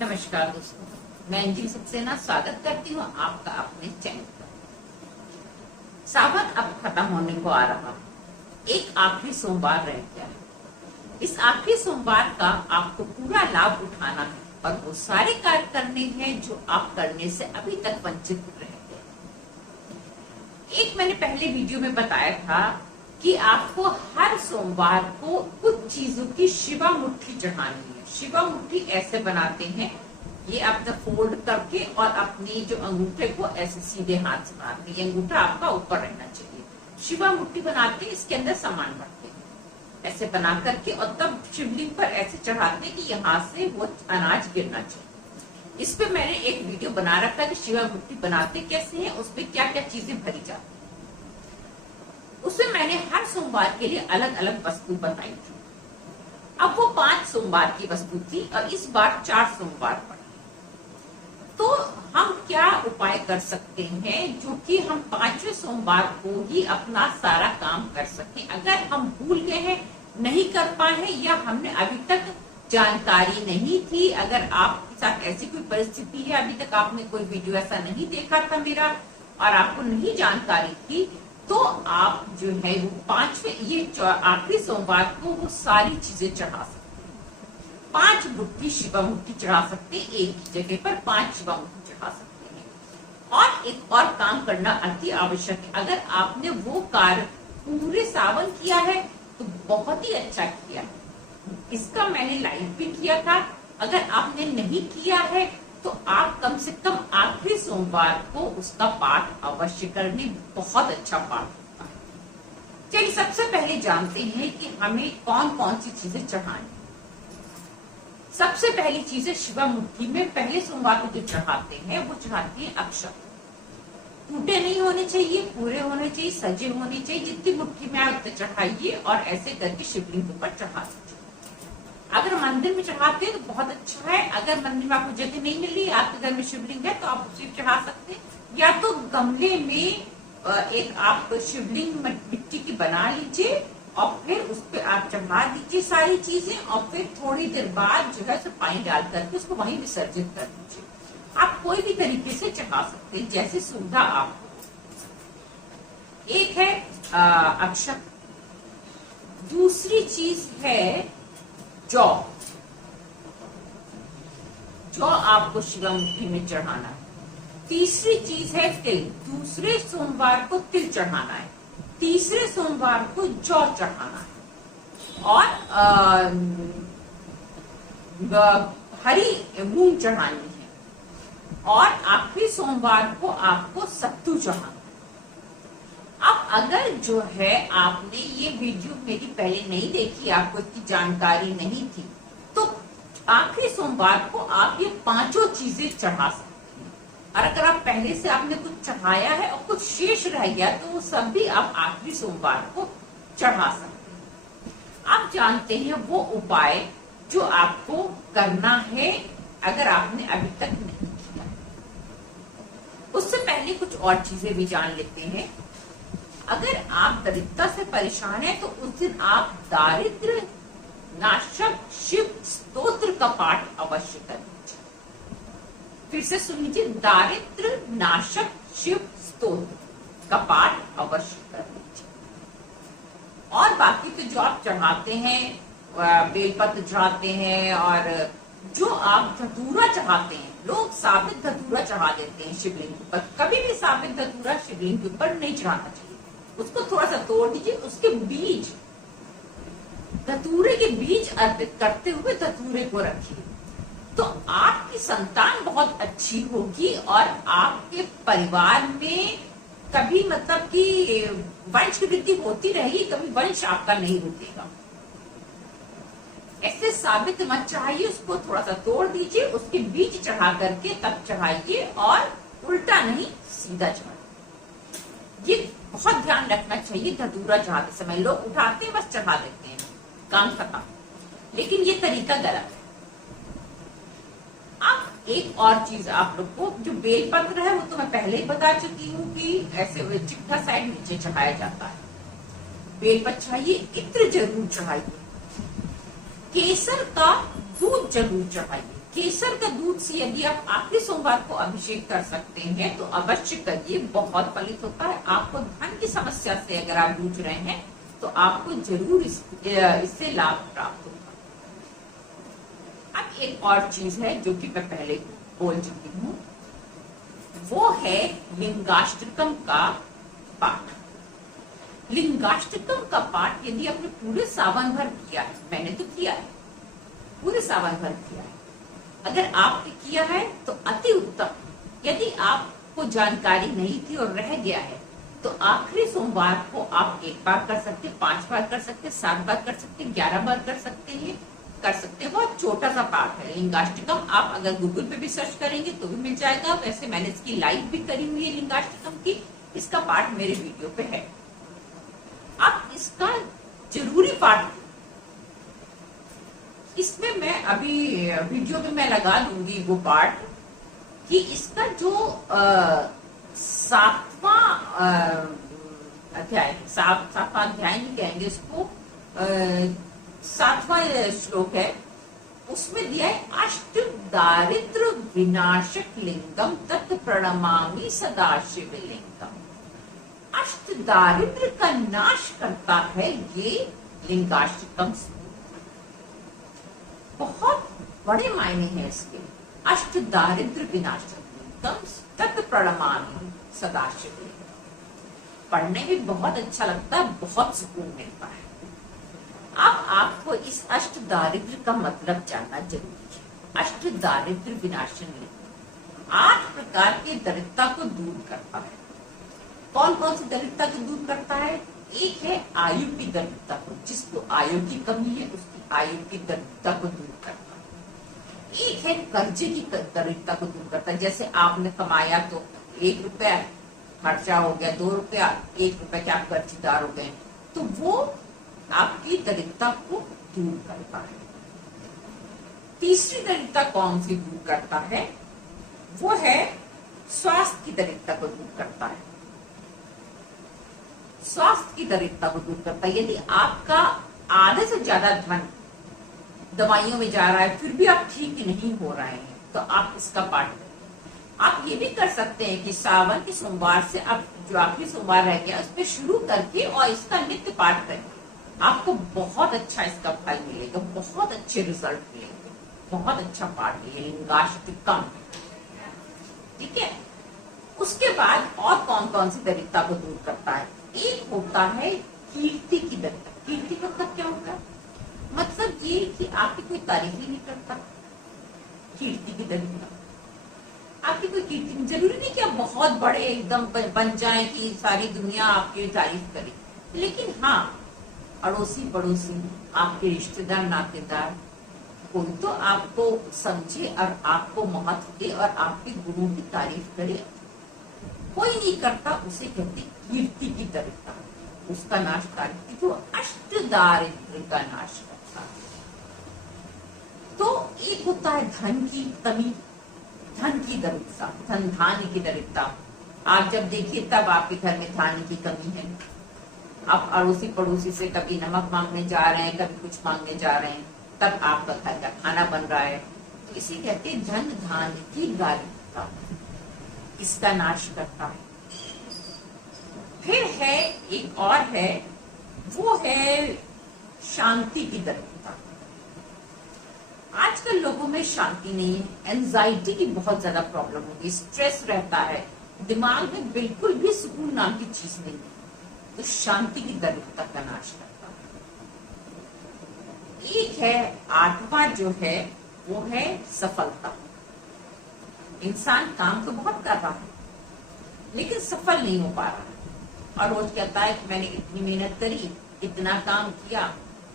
नमस्कार दोस्तों, मैं अंजलि सक्सेना स्वागत करती हूँ आपका अपने चैनल पर। सावन अब खत्म होने को आ रहा है। एक आखिरी सोमवार रह गया है। इस आखिरी सोमवार का आपको पूरा लाभ उठाना है और वो सारे कार्य करने हैं जो आप करने से अभी तक वंचित रह गए। एक मैंने पहले वीडियो में बताया था कि आपको हर सोमवार को कुछ चीजों की शिवा मुट्ठी चढ़ानी है। शिवा मुट्ठी ऐसे बनाते हैं, ये आपने फोल्ड करके और अपनी जो अंगूठे को ऐसे सीधे हाथ से मारते हैं, अंगूठा आपका ऊपर रहना चाहिए। शिवा मुट्ठी बनाते हैं, इसके अंदर सामान भरते हैं ऐसे बना करके और तब शिवलिंग पर ऐसे चढ़ाते हैं कि यहाँ से वो अनाज गिरना चाहिए। इस पे मैंने एक वीडियो बना रखा है कि शिवा मुट्ठी बनाते कैसे हैं, उसपे क्या क्या चीजें भरी जाती है। उसमें मैंने हर सोमवार के लिए अलग अलग वस्तु बताई थी। अब वो 5 सोमवार की वस्तु थी और इस बार 4 सोमवार पड़ी। तो हम क्या उपाय कर सकते हैं जो कि हम 5वें सोमवार को ही अपना सारा काम कर सकें। अगर हम भूल गए हैं, नहीं कर पाए हैं या हमने अभी तक जानकारी नहीं थी, अगर आपके साथ ऐसी कोई परिस्थिति है, अभी तक आपने कोई वीडियो ऐसा नहीं देखा था मेरा और आपको नहीं जानकारी थी, तो आप जो है वो 5वें ये आखिरी सोमवार को वो सारी चीजें चढ़ा सकते हैं। 5 मुट्ठी शिवा मुट्ठी चढ़ा सकते हैं, एक ही जगह पर 5 शिवा मुट्ठी चढ़ा सकते हैं। और एक और काम करना अति आवश्यक है। अगर आपने वो कार्य पूरे सावन किया है तो बहुत ही अच्छा किया है। इसका मैंने लाइव भी किया था। अगर आपने नहीं किया है तो आप कम से कम आखिरी सोमवार को उसका पाठ अवश्य करने, बहुत अच्छा पाठ होता है। चलिए सबसे पहले जानते हैं कि हमें कौन कौन सी चीजें चढ़ानी। सबसे पहली चीज है शिवा मुट्ठी में पहले सोमवार को जो चढ़ाते हैं वो चढ़ाते हैं अक्षत। टूटे नहीं होने चाहिए, पूरे होने चाहिए, सजे होने चाहिए। जितनी मुट्ठी में आप चढ़ाइए और ऐसे करके शिवलिंग के ऊपर चढ़ा दीजिए। अगर मंदिर में चढ़ाते हैं तो बहुत अच्छा है। अगर मंदिर में आपको जगह नहीं मिल रही, आपके घर में शिवलिंग है तो आप उसे चढ़ा सकते हैं। या तो गमले में एक आप शिवलिंग मिट्टी की बना लीजिए और फिर उस पर आप चढ़ा दीजिए सारी चीजें और फिर थोड़ी देर बाद जो है उसे पानी डाल करके उसको वहीं विसर्जित कर दीजिए। आप कोई भी तरीके से चढ़ा सकते हैं, जैसे सुविधा आपको। एक है अक्षत, दूसरी चीज है जौ। जौ आपको शिवा मुट्ठी में चढ़ाना है। तीसरी चीज है तिल। दूसरे सोमवार को तिल चढ़ाना है, तीसरे सोमवार को जौ चढ़ाना है और हरी मूंग चढ़ानी है और आखिरी सोमवार को आपको सत्तू चढ़ाना। अब अगर जो है आपने ये वीडियो मेरी पहले नहीं देखी, आपको इसकी जानकारी नहीं थी, तो आखिरी सोमवार को आप ये 5 चीजें चढ़ा सकते हैं। और अगर आप पहले से आपने कुछ चढ़ाया है और कुछ शेष रह गया तो वो सब भी आप आखिरी सोमवार को चढ़ा सकते हैं। आप जानते हैं वो उपाय जो आपको करना है अगर आपने अभी तक नहीं किया। उससे पहले कुछ और चीजें भी जान लेते हैं। अगर आप दरिद्रता से परेशान हैं तो उस दिन आप दारिद्र नाशक शिव स्तोत्र का पाठ अवश्य करें। फिर से सुन लीजिए, दारिद्र नाशक शिव स्तोत्र का पाठ अवश्य कर लीजिए। और बाकी तो जो आप चढ़ाते हैं, बेलपत्र चढ़ाते हैं और जो आप धतूरा चढ़ाते हैं, लोग साबित धतूरा चढ़ा देते हैं शिवलिंग के ऊपर। कभी भी साबित धतूरा शिवलिंग के ऊपर नहीं चढ़ाना चाहिए। उसको थोड़ा सा तोड़ दीजिए, उसके बीज, धतूरे के बीज अर्पित करते हुए धतूरे को रखिए, तो आपकी संतान बहुत अच्छी होगी और आपके परिवार में कभी मतलब कि वंश की वृद्धि होती रहेगी, कभी वंश आपका नहीं रुकेगा। ऐसे साबित मत चढ़ाइए, उसको थोड़ा सा तोड़ दीजिए, उसके बीज चढ़ा करके तब चढ़ाइए और उल्टा नहीं सीधा चढ़ाइए। ये बहुत ध्यान रखना चाहिए। धतूरा चढ़ाते समय लोग उठाते हैं, बस चढ़ा देते हैं, काम खत्म। लेकिन ये तरीका गलत है। अब एक और चीज आप लोग को, जो बेलपत्र है वो तो मैं पहले ही बता चुकी हूँ कि ऐसे चिट्ठा साइड नीचे चढ़ाया जाता है। बेलपत्र चढ़ाइए, इत्र जरूर चढ़ाइए, केसर का दूध जरूर चढ़ाइए। केसर का दूध से यदि आप आखिरी सोमवार को अभिषेक कर सकते हैं तो अवश्य करिए, बहुत फलित होता है। आपको धन की समस्या से अगर आप जूझ रहे हैं तो आपको जरूर इससे लाभ प्राप्त होगा। अब एक और चीज है जो कि मैं पहले बोल चुकी हूँ, वो है लिंगाष्टकम का पाठ। लिंगाष्टकम का पाठ यदि आपने पूरे सावन भर किया है, मैंने तो किया है, पूरे सावन भर किया है, अगर आपने किया है तो अति उत्तम। यदि आपको जानकारी नहीं थी और रह गया है तो आखिरी सोमवार को आप 1 बार कर सकते, 5 बार कर सकते, 7 बार कर सकते, 11 बार कर सकते हैं, बहुत छोटा सा पाठ है लिंगाष्टकम। आप अगर गूगल पे भी सर्च करेंगे तो भी मिल जाएगा। वैसे मैंने इसकी लाइव भी करी हुई है लिंगाष्टकम की, इसका पाठ मेरे वीडियो पे है। आप इसका जरूरी पाठ, इसमें मैं अभी वीडियो में मैं लगा दूंगी वो पाठ कि इसका जो 7वां अध्याय, 7वां अध्याय नहीं कहेंगे इसको, 7वां श्लोक है, उसमें दिया है अष्ट दारिद्र विनाशक लिंगम तत् प्रणमामि सदाशिव लिंगम। अष्ट दारिद्र का नाश करता है ये लिंगाष्टकम। बहुत बड़े मायने हैं इसके। अष्ट दारिद्र विनाशक लिंगम तत् प्रणमामि सदाशिव लिंगम। पढ़ने में बहुत अच्छा लगता है, बहुत सुकून मिलता है। अब आपको इस अष्ट दारिद्र का मतलब जानना जरूरी है। अष्ट दारिद्र विनाशन लिंगम 8 प्रकार के दरिद्रता को दूर करता है। कौन कौन सी दरिद्रता को दूर करता है? एक है आयु की दरिद्रता को, जिसको आयु की कमी है उसकी आयु की दरिद्रता को दूर करता है। एक है कर्जे की दरिद्रता को दूर करता है, जैसे आपने कमाया तो 1 रुपया खर्चा हो गया, 2 रुपया, 1 रुपया के आप कर्जदार हो गए, तो वो आपकी दरिद्रता को दूर करता है। तीसरी दरिद्रता कौन सी दूर करता है? वो है स्वास्थ्य की दरिद्रता को दूर करता है। स्वास्थ्य की दरिद्रता को दूर करता है। यदि आपका आधे से ज्यादा धन दवाइयों में जा रहा है फिर भी आप ठीक नहीं हो रहे हैं तो आप इसका पाठ करें। आप ये भी कर सकते हैं कि सावन के सोमवार से आप जो आखिरी सोमवार रह गया उस पर शुरू करके और इसका नित्य पाठ करें। आपको बहुत अच्छा इसका फल मिलेगा, बहुत अच्छे रिजल्ट मिलेंगे, बहुत अच्छा पाठ है लिंगाष्टकम। ठीक है, उसके बाद और कौन कौन सी दरिद्रता को दूर करता है? एक होता है कीर्ति की दरिद्रता। कीर्ति का मतलब क्या होता है? मतलब ये कि आपकी कोई तारीफ ही नहीं करता। कीर्ति की दरिद्रता, आपकी कोई कीर्ति, जरूरी नहीं कि आप बहुत बड़े एकदम बन जाएं कि सारी दुनिया आपकी तारीफ करे, लेकिन हाँ अड़ोसी पड़ोसी, आपके रिश्तेदार नातेदार, कोई तो आपको समझे और आपको महत्व दे और आपके गुणों की तारीफ करे। कोई नहीं करता, उसे कहते कीर्ति की दरिद्रता। उसका नाश करती तो अष्ट दारिद्र का नाश करता है। तो एक होता है धन की कमी, धन की दरिद्रता, धन धान्य की दरिद्रता। आप जब देखिए तब आपके घर में धान्य की कमी है, आप अड़ोसी पड़ोसी से कभी नमक मांगने जा रहे हैं, कभी कुछ मांगने जा रहे हैं, तब आपका घर का खाना बन रहा है, तो इसे कहते हैं धन धान्य की दारिद्रता। इसका नाश करता है। फिर है एक और है, वो है शांति की दरिद्रता। आजकल लोगों में शांति नहीं है, एंजाइटी की बहुत ज्यादा प्रॉब्लम होगी, स्ट्रेस रहता है, दिमाग में बिल्कुल भी सुकून नाम की चीज नहीं है, तो शांति की दरिद्रता का नाश करता है। एक है 8वां जो है वो है सफलता। इंसान काम तो बहुत कर रहा है लेकिन सफल नहीं हो पा रहा है और रोज कहता है कि मैंने इतनी मेहनत करी, इतना काम किया,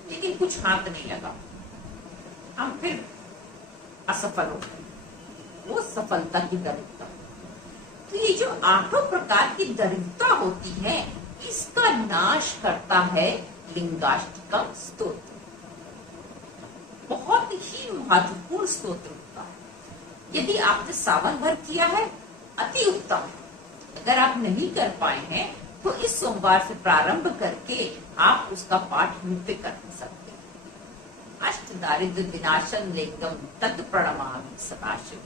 लेकिन कुछ हाथ नहीं लगा, हम फिर असफल हो गए। वो सफलता की दरिद्रता। तो ये जो 8 प्रकार की दरिद्रता होती है इसका नाश करता है लिंगाष्टकम स्तोत्र। बहुत ही महत्वपूर्ण स्तोत्र होता है। यदि आपने सावन भर किया है अति उत्तम। अगर आप नहीं कर पाए हैं तो इस सोमवार से प्रारंभ करके आप उसका पाठ नित्य कर सकते हैं। अष्ट दारिद्र्य विनाशन लिंगम तत्प्रणमामि सदाशिव।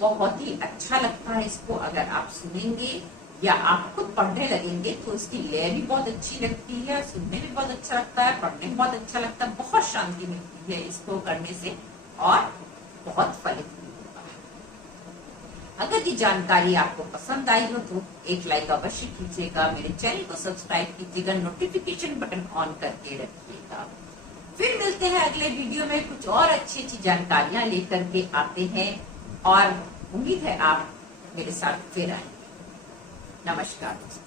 बहुत ही अच्छा लगता है इसको, अगर आप सुनेंगे या आप खुद पढ़ने लगेंगे तो इसकी लय भी बहुत अच्छी लगती है, सुनने में बहुत अच्छा लगता है, पढ़ने में बहुत अच्छा लगता है, बहुत शांति मिलती है इसको करने से और बहुत फलित भी होता है। अगर ये जानकारी आपको पसंद आई हो तो एक लाइक अवश्य कीजिएगा, मेरे चैनल को सब्सक्राइब कीजिएगा, नोटिफिकेशन बटन ऑन करके रखिएगा। फिर मिलते हैं अगले वीडियो में, कुछ और अच्छी जानकारियां लेकर के आते हैं और उम्मीद है आप मेरे साथ फिर आएंगे। नमस्कार दोस्तों।